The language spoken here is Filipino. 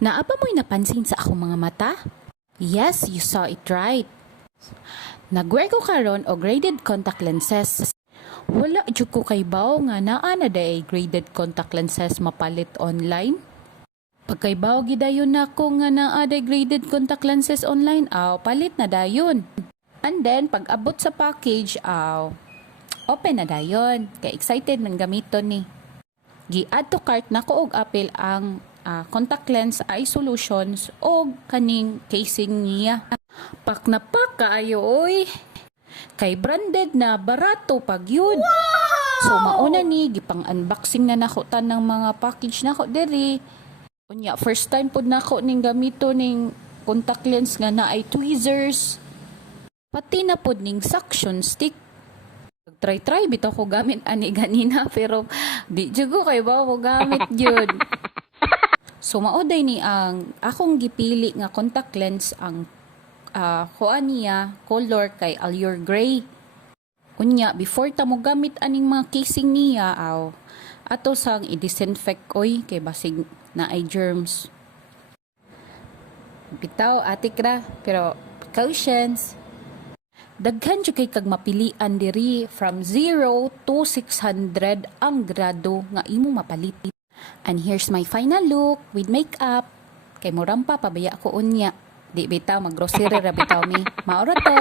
Naapa mo'y napansin sa akong mga mata? Yes, you saw it right. Nagwear ko karon og graded contact lenses. Wala jud ko kay baw nga naa na day graded contact lenses mapalit online. Pagkaybaw gidayon nako nga naa day graded contact lenses online, palit na dayon. And then pag abot sa package, open na dayon. Kay excited man gamiton ni. Gi-add to cart nako og apil ang contact lens eye solutions o kaning casing niya. Pak na pak kaayo oy. Kay branded na barato pag yun. Wow! So mauna ni gipang unboxing na nako tan ng mga package nako diri. Unya first time pud nako ning gamito ning contact lens nga na ay tweezers. Pati na pud ning suction stick. Try bitaw ko gamit ani ganina pero di jud ko kay ba ko gamit jud. So maoday ni ang akong gipili nga contact lens ang kuan niya color kay Allure Gray. Unya before ta mo gamit aning mga casing niya ato sang i-disinfect oy kay basig na ay germs. Bitaw atik ra pero precautions. Daghan jud kay kag mapilian diri from 0 to 600 ang grado nga imo mapalit. And here's my final look with makeup. Kay mo rampa pabaya ko unya. Di bitaw mag-grocery ra bitaw mi. Maoro to.